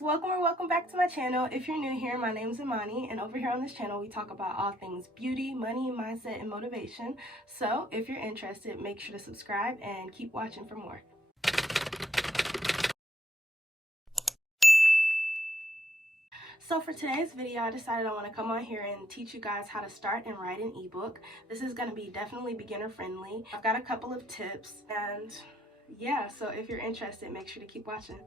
welcome or welcome back to my channel. If you're new here, my name is Imani, and over here on this channel we talk about all things beauty, money, mindset, and motivation. So if you're interested, make sure to subscribe and keep watching for more. So for today's video, I decided I want to come on here and teach you guys how to start and write an ebook. This is going to be definitely beginner friendly. I've got a couple of tips, and yeah, so if you're interested, make sure to keep watching.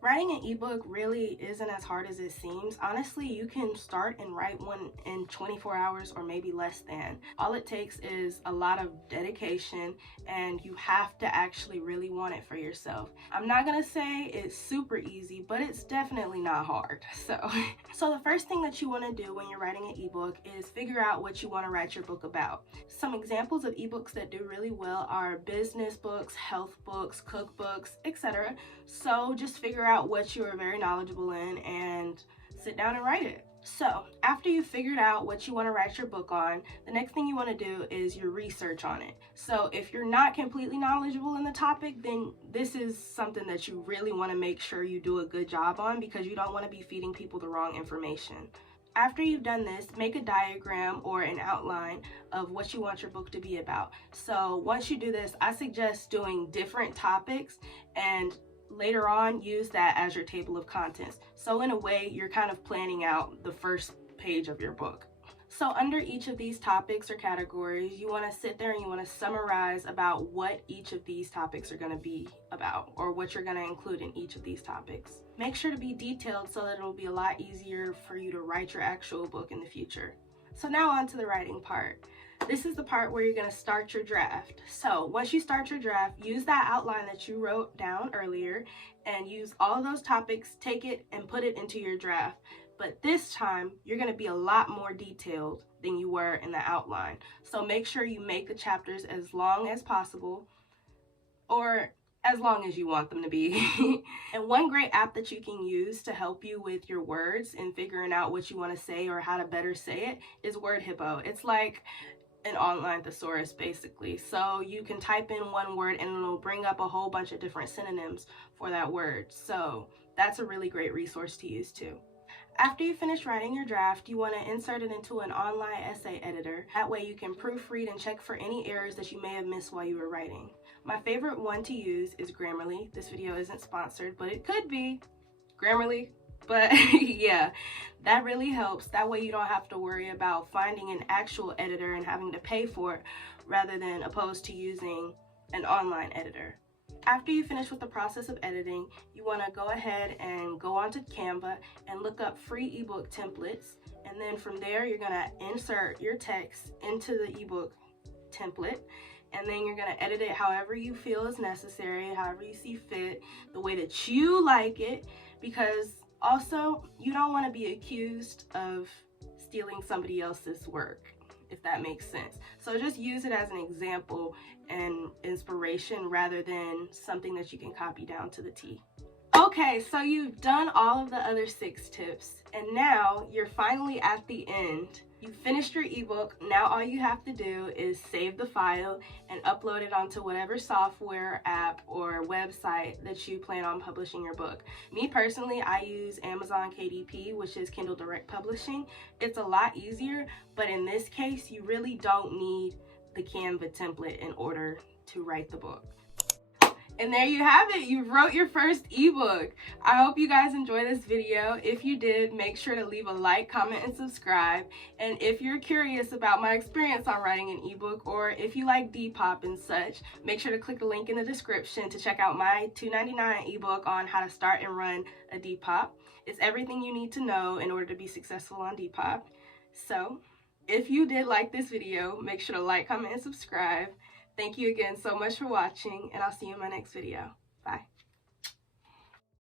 Writing an ebook really isn't as hard as it seems. Honestly, you can start and write one in 24 hours or maybe less than. All it takes is a lot of dedication, and you have to actually really want it for yourself. I'm not gonna say it's super easy, but it's definitely not hard. So the first thing that you want to do when you're writing an ebook is figure out what you want to write your book about. Some examples of ebooks that do really well are business books, health books, cookbooks, etc. So just figure out what you are very knowledgeable in and sit down and write it. So after you've figured out what you want to write your book on, the next thing you want to do is your research on it. So if you're not completely knowledgeable in the topic, then this is something that you really want to make sure you do a good job on, because you don't want to be feeding people the wrong information. After you've done this, make a diagram or an outline of what you want your book to be about. So once you do this, I suggest doing different topics and later on use that as your table of contents. So in a way, you're kind of planning out the first page of your book. So under each of these topics or categories, you want to sit there and you want to summarize about what each of these topics are going to be about, or what you're going to include in each of these topics. Make sure to be detailed so that it'll be a lot easier for you to write your actual book in the future. So now on to the writing part. This is the part where you're going to start your draft. So once you start your draft, use that outline that you wrote down earlier and use all of those topics, take it and put it into your draft. But this time, you're going to be a lot more detailed than you were in the outline. So make sure you make the chapters as long as possible, or as long as you want them to be. And one great app that you can use to help you with your words and figuring out what you want to say or how to better say it is WordHippo. It's like an online thesaurus basically. So you can type in one word and it'll bring up a whole bunch of different synonyms for that word. So that's a really great resource to use too. After you finish writing your draft, you want to insert it into an online essay editor. That way you can proofread and check for any errors that you may have missed while you were writing. My favorite one to use is Grammarly. This video isn't sponsored, but it could be. Grammarly. But yeah, that really helps. That way you don't have to worry about finding an actual editor and having to pay for it, rather than opposed to using an online editor. After you finish with the process of editing, you want to go ahead and go onto Canva and look up free ebook templates. And then from there, you're going to insert your text into the ebook template. And then you're going to edit it however you feel is necessary, however you see fit, the way that you like it. Because also, you don't want to be accused of stealing somebody else's work, if that makes sense. So just use it as an example and inspiration rather than something that you can copy down to the T. Okay, so you've done all of the other 6 tips, and now you're finally at the end. You finished your ebook. Now all you have to do is save the file and upload it onto whatever software, app, or website that you plan on publishing your book. Me personally, I use Amazon KDP, which is Kindle Direct Publishing. It's a lot easier, but in this case, you really don't need the Canva template in order to write the book. And there you have it. You wrote your first ebook. I hope you guys enjoyed this video. If you did, make sure to leave a like, comment, and subscribe. And if you're curious about my experience on writing an ebook, or if you like Depop and such, make sure to click the link in the description to check out my $2.99 ebook on how to start and run a Depop. It's everything you need to know in order to be successful on Depop. So if you did like this video, make sure to like, comment, and subscribe. Thank you again so much for watching, and I'll see you in my next video. Bye.